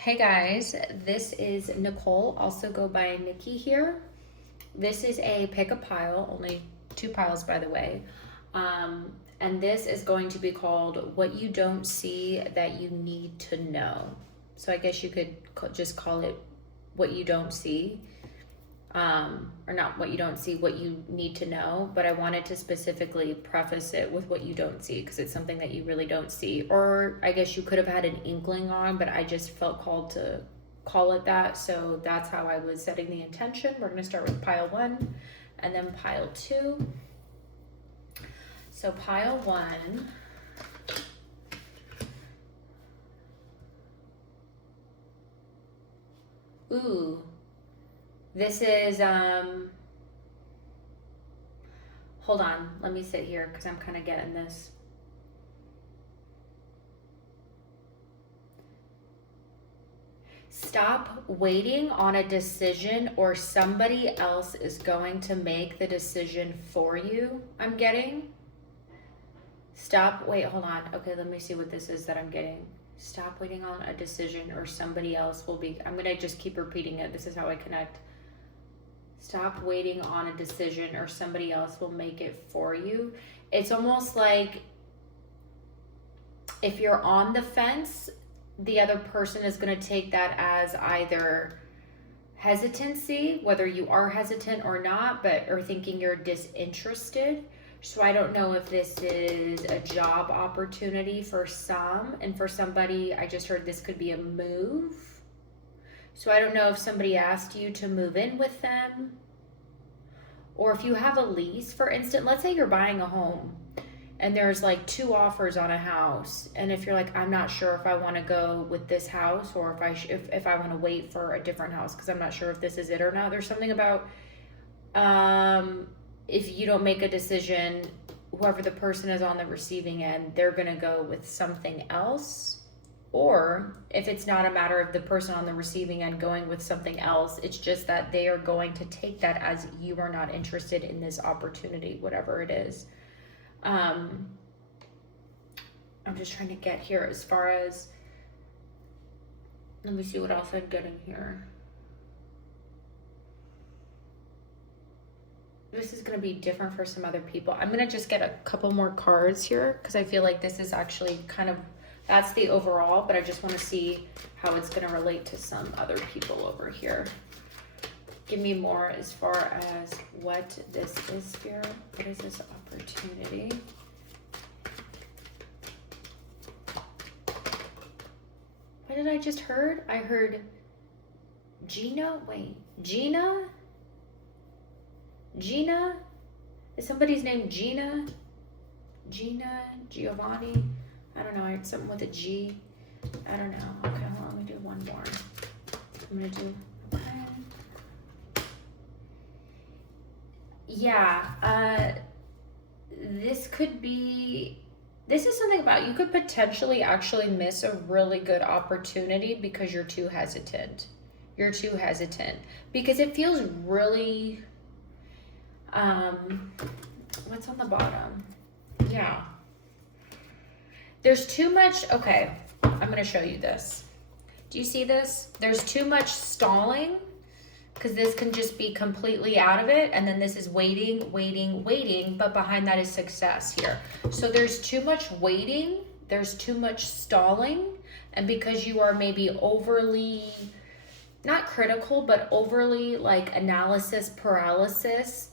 Hey guys, this is Nicole, also go by Nikki here. This is a pick a pile, only 2 piles by the way. And this is going to be called What You Don't See That You Need to Know. So I guess you could just call it What You Don't See. Or not what you don't see, what you need to know, but I wanted to specifically preface it with what you don't see because it's something that you really don't see. Or I guess you could have had an inkling on, but I just felt called to call it that. So that's how I was setting the intention. We're going to start with pile 1 and then pile 2. So pile 1. Ooh. This is, hold on, let me sit here because I'm kind of getting this. Stop waiting on a decision or somebody else is going to make the decision for you, I'm getting. Wait, hold on. Okay, let me see what this is that I'm getting. Stop waiting on a decision or somebody else will be, I'm going to just keep repeating it. This is how I connect. Stop waiting on a decision or somebody else will make it for you. It's almost like if you're on the fence, the other person is going to take that as either hesitancy, whether you are hesitant or not, or thinking you're disinterested. So I don't know if this is a job opportunity for some, and for somebody, I just heard this could be a move. So I don't know if somebody asked you to move in with them, or if you have a lease, for instance, let's say you're buying a home and there's like 2 offers on a house, and if you're like, I'm not sure if I want to go with this house or if I want to wait for a different house because I'm not sure if this is it or not. There's something about if you don't make a decision, whoever the person is on the receiving end, they're going to go with something else. Or if it's not a matter of the person on the receiving end going with something else, it's just that they are going to take that as you are not interested in this opportunity, whatever it is. I'm just trying to get here as far as, let me see what else I'm getting here. This is going to be different for some other people. I'm going to just get a couple more cards here because I feel like this is actually kind of, that's the overall, but I just want to see how it's going to relate to some other people over here. Give me more as far as what this is, Spirit. What is this opportunity? What did I just heard? I heard Gina. Wait, Gina? Gina? Is somebody's name Gina? Gina? Giovanni? I don't know. I heard something with a G. I don't know. Okay, hold on. Let me do one more. I'm going to do, okay. Yeah. This could be, this is something about, you could potentially actually miss a really good opportunity because you're too hesitant. You're too hesitant. Because it feels really, what's on the bottom? Yeah. There's too much, okay, I'm going to show you this. Do you see this? There's too much stalling because this can just be completely out of it. And then this is waiting, waiting, waiting. But behind that is success here. So there's too much waiting. There's too much stalling. And because you are maybe overly, not critical, but overly like analysis paralysis,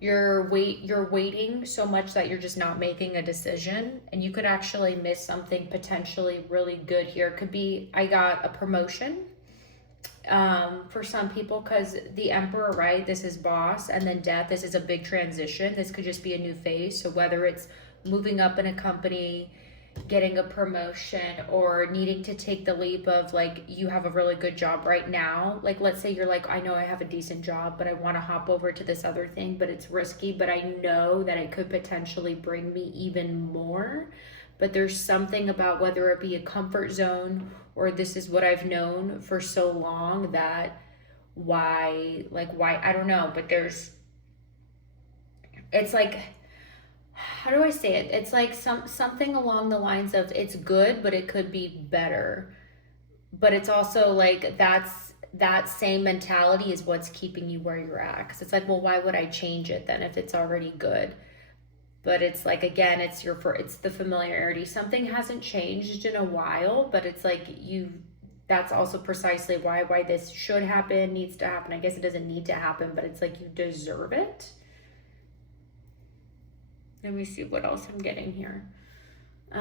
you're waiting so much that you're just not making a decision, and you could actually miss something potentially really good here. Could be, I got a promotion for some people, because the Emperor, right, this is boss, and then death, this is a big transition. This could just be a new phase. So whether it's moving up in a company, getting a promotion, or needing to take the leap of like, you have a really good job right now. Like, let's say you're like, I know I have a decent job, but I want to hop over to this other thing, but it's risky, but I know that it could potentially bring me even more. But there's something about whether it be a comfort zone or this is what I've known for so long that why, I don't know, but it's like, how do I say it? It's like something along the lines of it's good, but it could be better. but it's also like that same mentality is what's keeping you where you're at. Because it's like, well, why would I change it then if it's already good? But it's like, again, it's the familiarity. Something hasn't changed in a while, but it's like that's also precisely why this should happen, needs to happen. I guess it doesn't need to happen, but it's like you deserve it. Let me see what else I'm getting here. I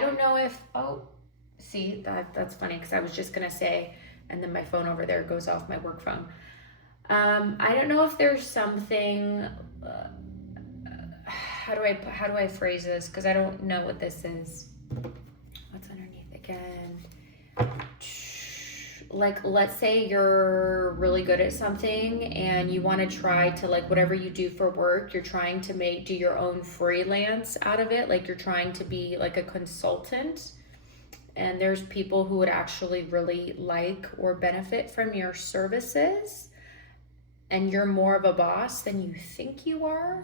don't know if, oh, see, that's funny because I was just going to say, and then my phone over there goes off, my work phone. I don't know if there's something, how do I phrase this? Because I don't know what this is. What's underneath again? Like, let's say you're really good at something and you want to try to, like, whatever you do for work, you're trying to do your own freelance out of it. Like, you're trying to be like a consultant, and there's people who would actually really like or benefit from your services, and you're more of a boss than you think you are.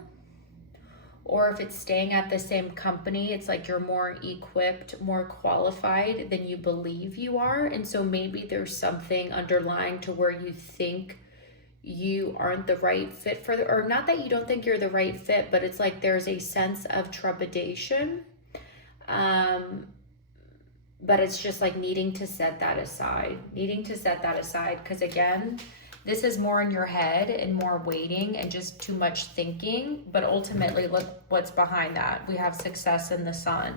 Or if it's staying at the same company, it's like you're more equipped, more qualified than you believe you are. And so maybe there's something underlying to where you think you aren't the right fit for or not that you don't think you're the right fit, but it's like there's a sense of trepidation. But it's just like needing to set that aside, because again, this is more in your head and more waiting and just too much thinking. But ultimately, look what's behind that. We have success in the sun.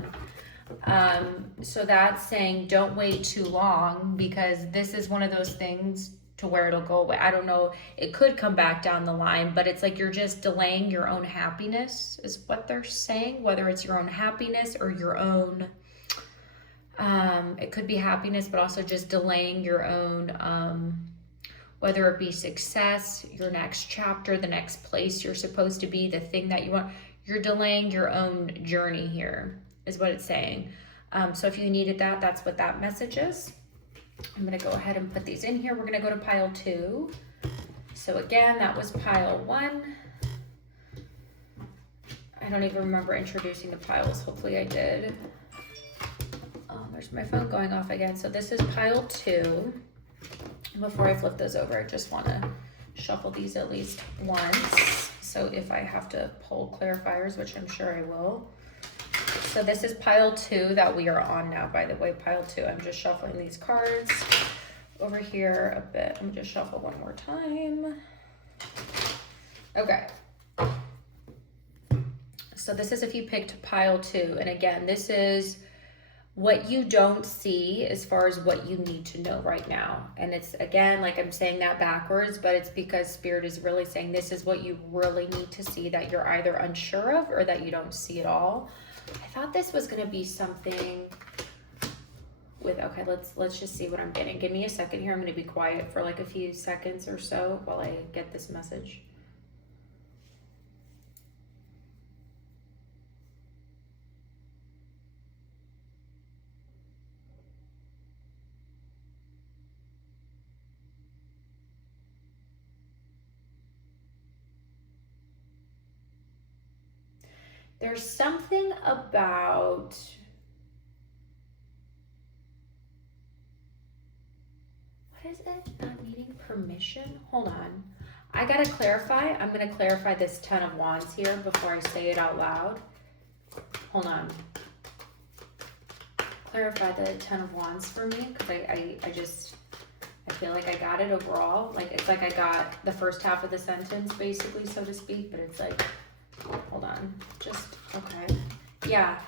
So that's saying don't wait too long, because this is one of those things to where it'll go away. I don't know. It could come back down the line, but it's like you're just delaying your own happiness is what they're saying, whether it's your own happiness or your own, it could be happiness, but also just delaying your own, whether it be success, your next chapter, the next place you're supposed to be, the thing that you want. You're delaying your own journey here, is what it's saying. So if you needed that, that's what that message is. I'm going to go ahead and put these in here. We're going to go to pile 2. So again, that was pile 1. I don't even remember introducing the piles. Hopefully I did. Oh, there's my phone going off again. So this is pile 2. Before I flip those over, I just want to shuffle these at least once. So if I have to pull clarifiers, which I'm sure I will. So this is pile 2 that we are on now, by the way, pile 2. I'm just shuffling these cards over here a bit. I'm just shuffle one more time. Okay. So this is if you picked pile 2. And again, this is what you don't see as far as what you need to know right now. And it's, again, like I'm saying that backwards, but it's because Spirit is really saying this is what you really need to see that you're either unsure of or that you don't see at all. I thought this was going to be something with, okay, let's just see what I'm getting. Give me a second here. I'm going to be quiet for like a few seconds or so while I get this message. There's something about, what is it? Not needing permission? Hold on. I gotta clarify. I'm gonna clarify this 10 of Wands here before I say it out loud. Hold on. Clarify the 10 of Wands for me, because I feel like I got it overall. Like, it's like I got the first half of the sentence, basically, so to speak, but it's like, hold on, just, okay. Yeah,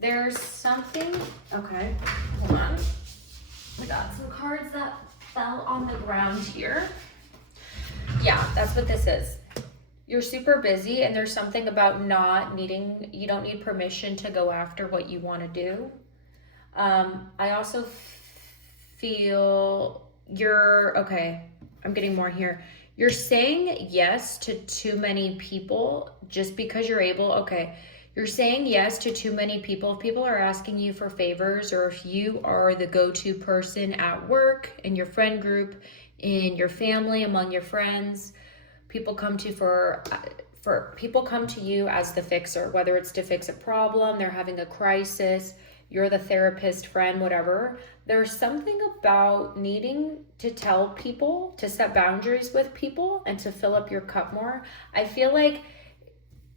there's something, okay, hold on. I got some cards that fell on the ground here. Yeah, that's what this is. You're super busy, and there's something about not needing, you don't need permission to go after what you want to do. I also feel okay, I'm getting more here. You're saying yes to too many people just because you're able. Okay, you're saying yes to too many people. If people are asking you for favors, or if you are the go-to person at work, in your friend group, in your family, among your friends, people come to for for people come to you as the fixer, whether it's to fix a problem, they're having a crisis, you're the therapist, friend, whatever. There's something about needing to tell people, to set boundaries with people, and to fill up your cup more. I feel like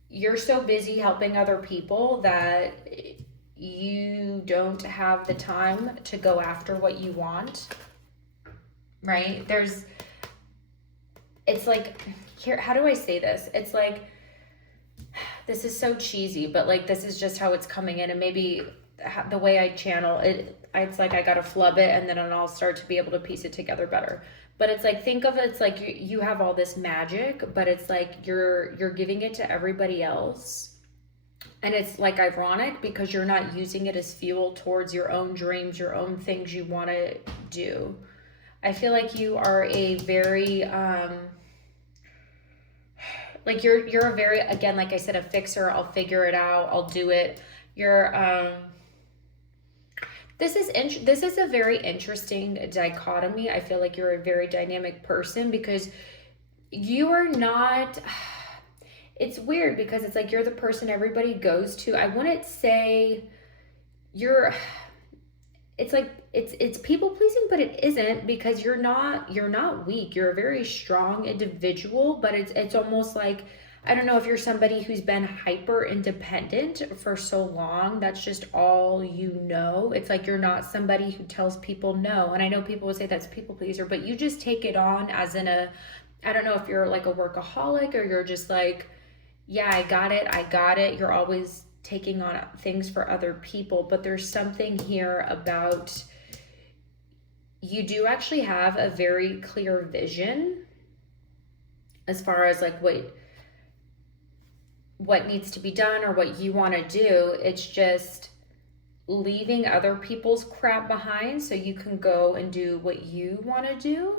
you're so busy helping other people that you don't have the time to go after what you want, right? It's like, here, how do I say this? It's like, this is so cheesy, but like, this is just how it's coming in. And maybe the way I channel it, it's like I gotta flub it and then I'll start to be able to piece it together better. But it's like, think of it, it's like you have all this magic, but it's like you're giving it to everybody else. And it's like ironic because you're not using it as fuel towards your own dreams, your own things you want to do. I feel like you are a very like you're a very, again, like I said, a fixer. I'll figure it out, I'll do it. This is a very interesting dichotomy. I feel like you're a very dynamic person because you are not, it's weird because it's like you're the person everybody goes to. I wouldn't say it's like it's people pleasing, but it isn't, because you're not weak. You're a very strong individual, but it's almost like, I don't know if you're somebody who's been hyper independent for so long, that's just all you know. It's like you're not somebody who tells people no. And I know people would say that's people pleaser, but you just take it on as in I don't know if you're like a workaholic or you're just like, yeah, I got it. You're always taking on things for other people, but there's something here about you do actually have a very clear vision as far as like what needs to be done or what you want to do. It's just leaving other people's crap behind so you can go and do what you want to do.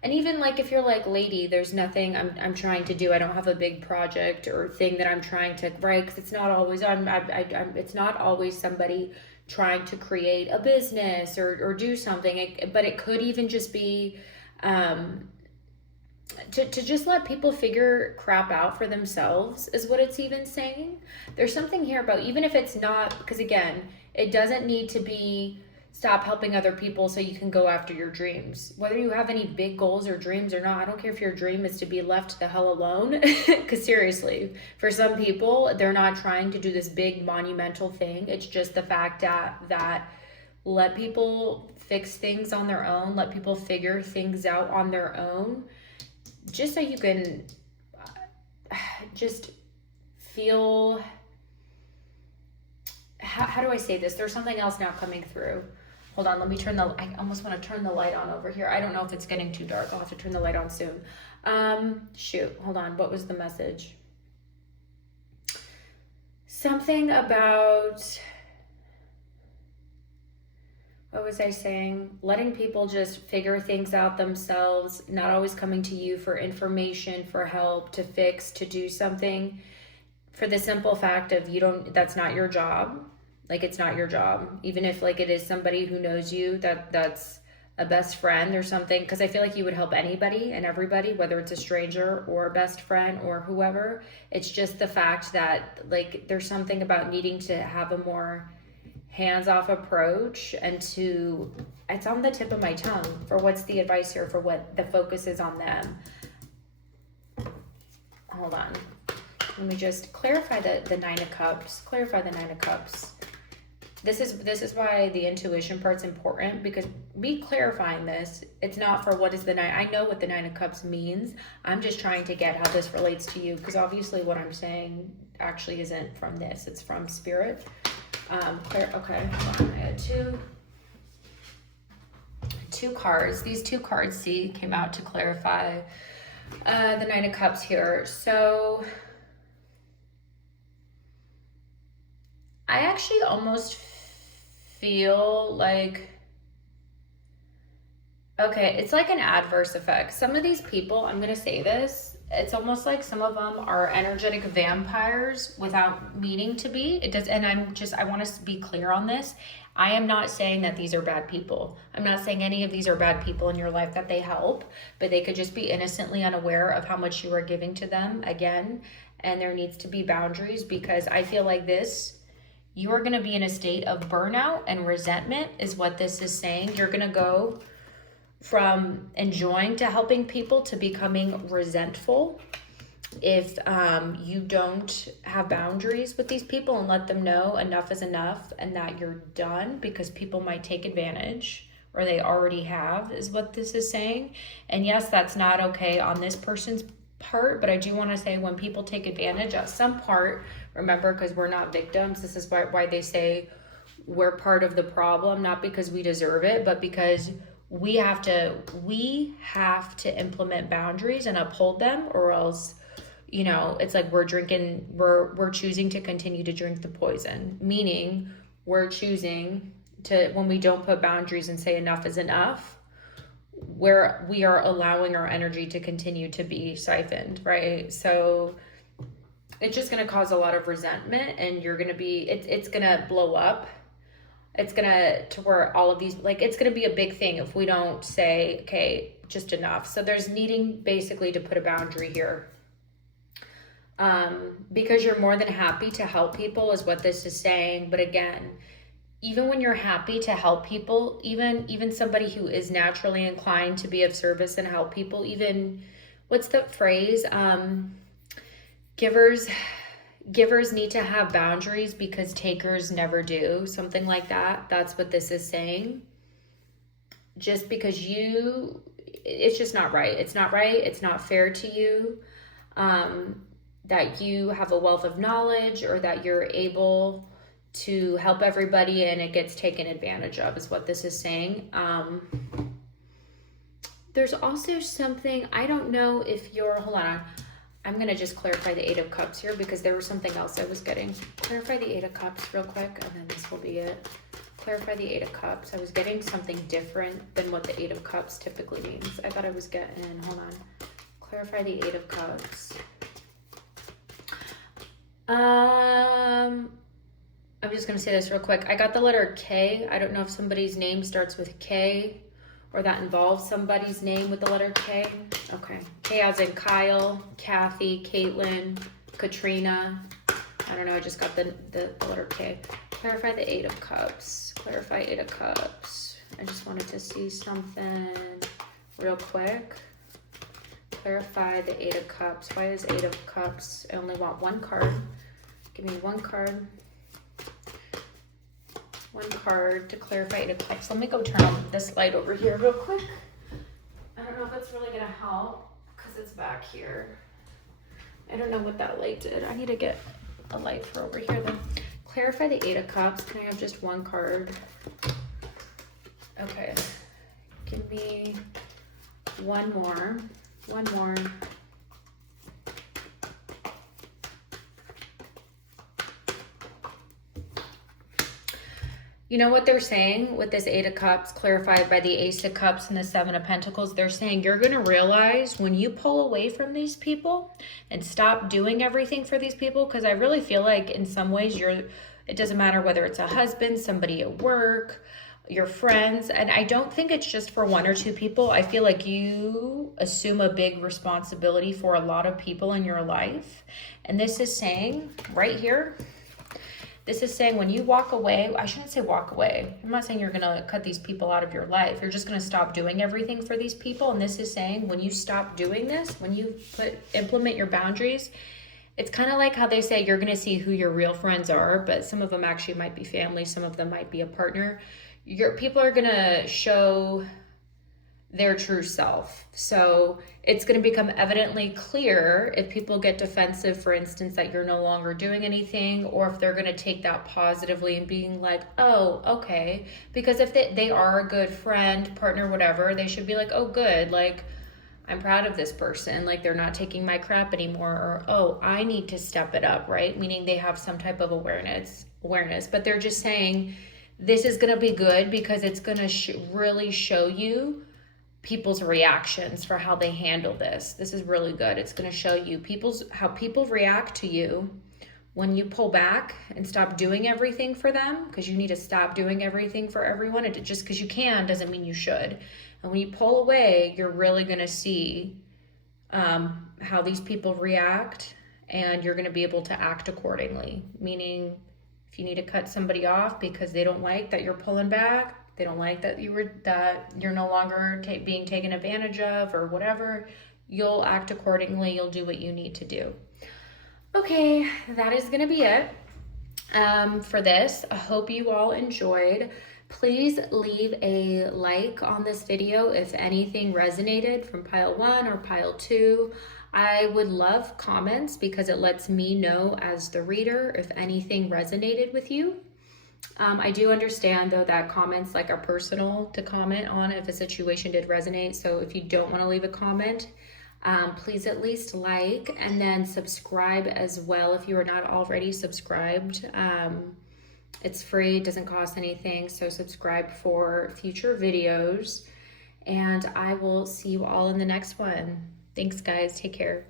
And even like if you're like, lady, there's nothing I'm trying to do. I don't have a big project or thing that I'm trying to write, because it's not always it's not always somebody trying to create a business or do something. But it could even just be to just let people figure crap out for themselves is what it's even saying. There's something here about, even if it's not, because again, it doesn't need to be stop helping other people so you can go after your dreams. Whether you have any big goals or dreams or not, I don't care if your dream is to be left the hell alone. Because seriously, for some people, they're not trying to do this big monumental thing. It's just the fact that let people fix things on their own, let people figure things out on their own, just so you can just feel, how do I say this? There's something else now coming through. Hold on, let me I almost want to turn the light on over here. I don't know if it's getting too dark. I'll have to turn the light on soon. Shoot, hold on. What was the message? Something about, what was I saying? Letting people just figure things out themselves, not always coming to you for information, for help, to fix, to do something, for the simple fact of that's not your job. Like, it's not your job. Even if like it is somebody who knows you, that's a best friend or something. Because I feel like you would help anybody and everybody, whether it's a stranger or a best friend or whoever. It's just the fact that like there's something about needing to have a more hands-off approach, and it's on the tip of my tongue for what's the advice here, for what the focus is on them. Hold on. Let me just clarify the Nine of Cups. Clarify the Nine of Cups. This is why the intuition part's important, because me clarifying this, it's not for what is the Nine. I know what the Nine of Cups means. I'm just trying to get how this relates to you, because obviously what I'm saying actually isn't from this. It's from Spirit. Okay, hold on. I had two cards. These two cards, came out to clarify the Nine of Cups here. So I actually almost feel like, okay, it's like an adverse effect. Some of these people, I'm going to say this, it's almost like some of them are energetic vampires without meaning to be. It does, and I want to be clear on this. I am not saying that these are bad people. I'm not saying any of these are bad people in your life that they help, but they could just be innocently unaware of how much you are giving to them, again. and there needs to be boundaries, because I feel like you are going to be in a state of burnout and resentment is what this is saying. You're going to go from enjoying to helping people to becoming resentful if you don't have boundaries with these people and let them know enough is enough and that you're done, because people might take advantage, or they already have, is what this is saying. And yes, that's not okay on this person's part, but I do want to say, when people take advantage at some part, remember, because we're not victims, this is why they say we're part of the problem, not because we deserve it, but because we have to implement boundaries and uphold them, or else, you know, it's like we're choosing to continue to drink the poison, meaning we're choosing to, when we don't put boundaries and say enough is enough, where we are allowing our energy to continue to be siphoned, right? So it's just going to cause a lot of resentment, and you're going to be, it's going to blow up. It's going to where all of these, like, it's going to be a big thing if we don't say, okay, just enough. So there's needing basically to put a boundary here. Because you're more than happy to help people is what this is saying. But again, even when you're happy to help people, even somebody who is naturally inclined to be of service and help people, even, what's the phrase? Givers need to have boundaries because takers never do. Something like that. That's what this is saying. Just because it's just not right. It's not right. It's not fair to you. That you have a wealth of knowledge, or that you're able to help everybody and it gets taken advantage of, is what this is saying. There's also something, I don't know if hold on, I'm going to just clarify the Eight of Cups here, because there was something else I was getting. Clarify the Eight of Cups real quick, and then this will be it. Clarify the Eight of Cups. I was getting something different than what the Eight of Cups typically means. I thought I was getting, hold on. Clarify the Eight of Cups. I'm just going to say this real quick. I got the letter K. I don't know if somebody's name starts with K, or that involves somebody's name with the letter K. Okay. K as in Kyle, Kathy, Caitlin, Katrina. I don't know. I just got the letter K. Clarify the Eight of Cups. Clarify Eight of Cups. I just wanted to see something real quick. Clarify the Eight of Cups. Why is Eight of Cups? I only want one card. Give me one card. One card to clarify Eight of Cups. Let me go turn on this light over here real quick. I don't know if it's really going to help because it's back here. I don't know what that light did. I need to get a light for over here then. Clarify the Eight of Cups. Can I have just one card? Okay. Give me one more. One more. You know what they're saying with this Eight of Cups, clarified by the Ace of Cups and the Seven of Pentacles? They're saying you're going to realize when you pull away from these people and stop doing everything for these people, because I really feel like in some ways it doesn't matter whether it's a husband, somebody at work, your friends, and I don't think it's just for one or two people. I feel like you assume a big responsibility for a lot of people in your life. And this is saying right here, this is saying when you walk away, I shouldn't say walk away. I'm not saying you're going to cut these people out of your life. You're just going to stop doing everything for these people. And this is saying when you stop doing this, when you implement your boundaries, it's kind of like how they say you're going to see who your real friends are, but some of them actually might be family. Some of them might be a partner. Your people are going to show their true self. So it's going to become evidently clear if people get defensive, for instance, that you're no longer doing anything, or if they're going to take that positively and being like, oh, okay. Because if they are a good friend, partner, whatever, they should be like, oh, good. Like, I'm proud of this person. Like, they're not taking my crap anymore. Or, oh, I need to step it up, right? Meaning they have some type of awareness. But they're just saying this is going to be good because it's going to really show you people's reactions for how they handle this. This is really good. It's going to show you how people react to you when you pull back and stop doing everything for them, because you need to stop doing everything for everyone. It just because you can doesn't mean you should. And when you pull away, you're really going to see how these people react and you're going to be able to act accordingly. Meaning, if you need to cut somebody off because they don't like that you're pulling back, they don't like that you're no longer being taken advantage of or whatever, you'll act accordingly. You'll do what you need to do. Okay, that is going to be it for this. I hope you all enjoyed. Please leave a like on this video if anything resonated from pile 1 or pile 2. I would love comments because it lets me know as the reader if anything resonated with you. I do understand though that comments are personal to comment on if a situation did resonate. So if you don't want to leave a comment, please at least like and then subscribe as well if you are not already subscribed. It's free, it doesn't cost anything, so subscribe for future videos, and I will see you all in the next one. Thanks guys, take care.